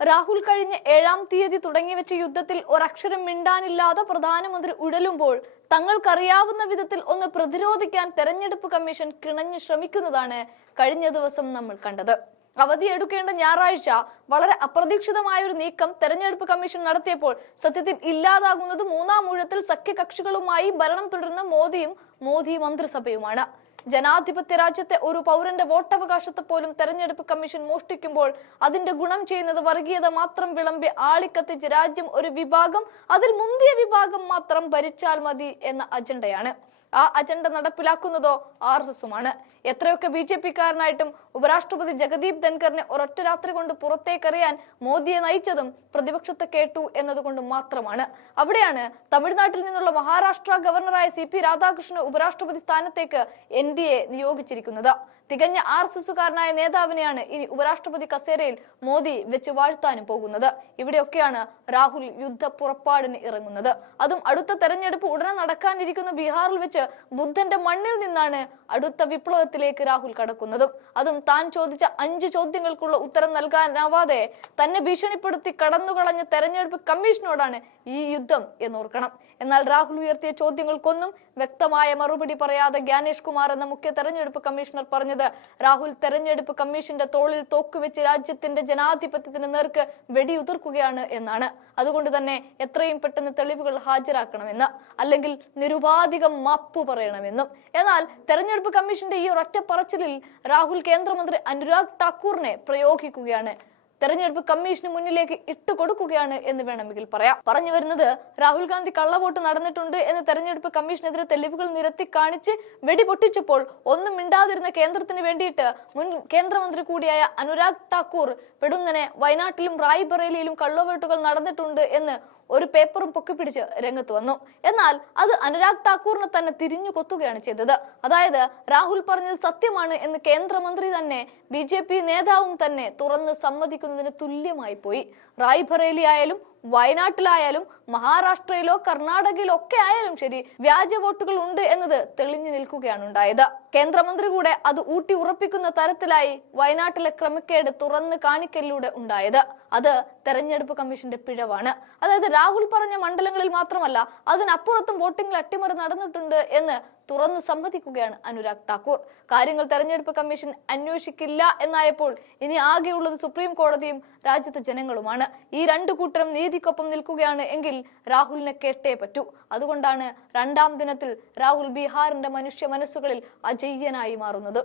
രാഹുൽ കഴിഞ്ഞ ഏഴാം തീയതി തുടങ്ങിവെച്ച യുദ്ധത്തിൽ ഒരക്ഷരം മിണ്ടാനില്ലാതെ പ്രധാനമന്ത്രി ഉഴലുമ്പോൾ തങ്ങൾക്കറിയാവുന്ന വിധത്തിൽ ഒന്ന് പ്രതിരോധിക്കാൻ തെരഞ്ഞെടുപ്പ് കമ്മീഷൻ കിണഞ്ഞു ശ്രമിക്കുന്നതാണ് കഴിഞ്ഞ ദിവസം നമ്മൾ കണ്ടത്. അവധിയെടുക്കേണ്ട ഞായറാഴ്ച വളരെ അപ്രതീക്ഷിതമായ ഒരു നീക്കം തെരഞ്ഞെടുപ്പ് കമ്മീഷൻ നടത്തിയപ്പോൾ സത്യത്തിൽ ഇല്ലാതാകുന്നത് മൂന്നാം ഊഴത്തിൽ സഖ്യകക്ഷികളുമായി ഭരണം തുടരുന്ന മോദിയും മോദി മന്ത്രിസഭയുമാണ്. ജനാധിപത്യ രാജ്യത്തെ ഒരു പൗരന്റെ വോട്ടവകാശത്തെ പോലും തെരഞ്ഞെടുപ്പ് കമ്മീഷൻ മോഷ്ടിക്കുമ്പോൾ അതിന്റെ ഗുണം ചെയ്യുന്നത് വർഗീയത മാത്രം വിളമ്പി ആളിക്കത്തിച്ച് രാജ്യം ഒരു വിഭാഗം അതിൽ മുന്തിയ വിഭാഗം മാത്രം ഭരിച്ചാൽ മതി എന്ന അജണ്ടയാണ്. ആ അജണ്ട നടപ്പിലാക്കുന്നതോ ആർ എസ് എസുമാണ് എത്രയൊക്കെ ബി ജെ പിക്കാരനായിട്ടും ഉപരാഷ്ട്രപതി ജഗദീപ് ധൻഖറിനെ ഒരൊറ്റ രാത്രി കൊണ്ട് പുറത്തേക്കറിയാൻ മോദിയെ നയിച്ചതും പ്രതിപക്ഷത്തെ കേട്ടു എന്നതുകൊണ്ട് മാത്രമാണ്. അവിടെയാണ് തമിഴ്നാട്ടിൽ നിന്നുള്ള മഹാരാഷ്ട്ര ഗവർണറായ സി പി രാധാകൃഷ്ണൻ ഉപരാഷ്ട്രപതി സ്ഥാനത്തേക്ക് എൻ ഡി എ നിയോഗിച്ചിരിക്കുന്നത്. തികഞ്ഞ ആർ എസ് എസുകാരനായ നേതാവിനെയാണ് ഇനി ഉപരാഷ്ട്രപതി കസേരയിൽ മോദി വെച്ച് വാഴ്ത്താനും പോകുന്നത്. ഇവിടെയൊക്കെയാണ് രാഹുൽ യുദ്ധ പുറപ്പാടിന് ഇറങ്ങുന്നത്. അതും അടുത്ത തെരഞ്ഞെടുപ്പ് ഉടനെ നടക്കാനിരിക്കുന്ന ബീഹാറിൽ വെച്ച് ബുദ്ധന്റെ മണ്ണിൽ നിന്നാണ് അടുത്ത വിപ്ലവത്തിലേക്ക് രാഹുൽ കടക്കുന്നതും. അതും താൻ ചോദിച്ച അഞ്ച് ചോദ്യങ്ങൾക്കുള്ള ഉത്തരം നൽകാനാവാതെ തന്നെ ഭീഷണിപ്പെടുത്തി കടന്നുകളഞ്ഞ തെരഞ്ഞെടുപ്പ് കമ്മീഷനോടാണ് ഈ യുദ്ധം എന്നോർക്കണം. എന്നാൽ രാഹുൽ ഉയർത്തിയ ചോദ്യങ്ങൾക്കൊന്നും വ്യക്തമായ മറുപടി പറയാതെ ജ്ഞാനേഷ് കുമാർ എന്ന മുഖ്യ തെരഞ്ഞെടുപ്പ് കമ്മീഷണർ പറഞ്ഞത് രാഹുൽ തെരഞ്ഞെടുപ്പ് കമ്മീഷന്റെ തോളിൽ തോക്കുവെച്ച് രാജ്യത്തിന്റെ ജനാധിപത്യത്തിന് നേർക്ക് വെടിയുതിർക്കുകയാണ് എന്നാണ്. അതുകൊണ്ട് തന്നെ എത്രയും പെട്ടെന്ന് തെളിവുകൾ ഹാജരാക്കണമെന്ന്. അല്ലെങ്കിൽ നിരുപാധികം മാപ്പു പറയണമെന്നും. എന്നാൽ തെരഞ്ഞെടുപ്പ് കമ്മീഷന്റെ ഈ ഒരൊറ്റ പറച്ചിലിൽ രാഹുൽ കേന്ദ്രമന്ത്രി അനുരാഗ് ഠാക്കൂറിനെ പ്രയോഗിക്കുകയാണ്. തെരഞ്ഞെടുപ്പ് കമ്മീഷന് മുന്നിലേക്ക് ഇട്ടുകൊടുക്കുകയാണ് എന്ന് വേണമെങ്കിൽ പറയാം. പറഞ്ഞു വരുന്നത് രാഹുൽ ഗാന്ധി കള്ളവോട്ട് നടന്നിട്ടുണ്ട് എന്ന് തെരഞ്ഞെടുപ്പ് കമ്മീഷനെതിരെ തെളിവുകൾ നിരത്തി കാണിച്ച് വെടിപൊട്ടിച്ചപ്പോൾ ഒന്നും മിണ്ടാതിരുന്ന കേന്ദ്രത്തിന് വേണ്ടിയിട്ട് മുൻ കേന്ദ്രമന്ത്രി കൂടിയായ അനുരാഗ് ഠാക്കൂർ പെടുന്നനെ വയനാട്ടിലും റായ്ബറേലിയിലും കള്ളവോട്ടുകൾ നടന്നിട്ടുണ്ട് എന്ന് ഒരു പേപ്പറും പൊക്കിപ്പിടിച്ച് രംഗത്ത് വന്നു. എന്നാൽ അത് അനുരാഗ് ഠാക്കൂറിനെ തന്നെ തിരിഞ്ഞു കൊത്തുകയാണ് ചെയ്തത്. അതായത് രാഹുൽ പറഞ്ഞത് സത്യമാണ് എന്ന് കേന്ദ്രമന്ത്രി തന്നെ ബി നേതാവും തന്നെ തുറന്ന് സമ്മതിക്കുന്നതിന് തുല്യമായി പോയി. റായ്ബറേലി ആയാലും വയനാട്ടിലായാലും മഹാരാഷ്ട്രയിലോ കർണാടകയിലോ ഒക്കെ ആയാലും ശരി വ്യാജ വോട്ടുകൾ ഉണ്ട് എന്നത് തെളിഞ്ഞു നിൽക്കുകയാണ് ഉണ്ടായത്. കേന്ദ്രമന്ത്രി കൂടെ അത് ഊട്ടി ഉറപ്പിക്കുന്ന തരത്തിലായി വയനാട്ടിലെ ക്രമക്കേട് തുറന്ന് കാണിക്കലിലൂടെ ഉണ്ടായത്. അത് തെരഞ്ഞെടുപ്പ് കമ്മീഷന്റെ പിഴവാണ്. അതായത് രാഹുൽ പറഞ്ഞ മണ്ഡലങ്ങളിൽ മാത്രമല്ല അതിനപ്പുറത്തും വോട്ടിംഗിൽ അട്ടിമറി നടന്നിട്ടുണ്ട് എന്ന് തുറന്ന് സമ്മതിക്കുകയാണ് അനുരാഗ് ഠാക്കൂർ. കാര്യങ്ങൾ തെരഞ്ഞെടുപ്പ് കമ്മീഷൻ അന്വേഷിക്കില്ല എന്നായപ്പോൾ ഇനി ആകെയുള്ളത് സുപ്രീം കോടതിയും രാജ്യത്തെ ജനങ്ങളുമാണ്. ഈ രണ്ടു കൂട്ടരും നീതിക്കൊപ്പം നിൽക്കുകയാണ് എങ്കിൽ രാഹുലിനെ കേട്ടേ പറ്റൂ. അതുകൊണ്ടാണ് രണ്ടാം ദിനത്തിൽ രാഹുൽ ബീഹാറിന്റെ മനുഷ്യ മനസ്സുകളിൽ അജയ്യനായി മാറുന്നത്.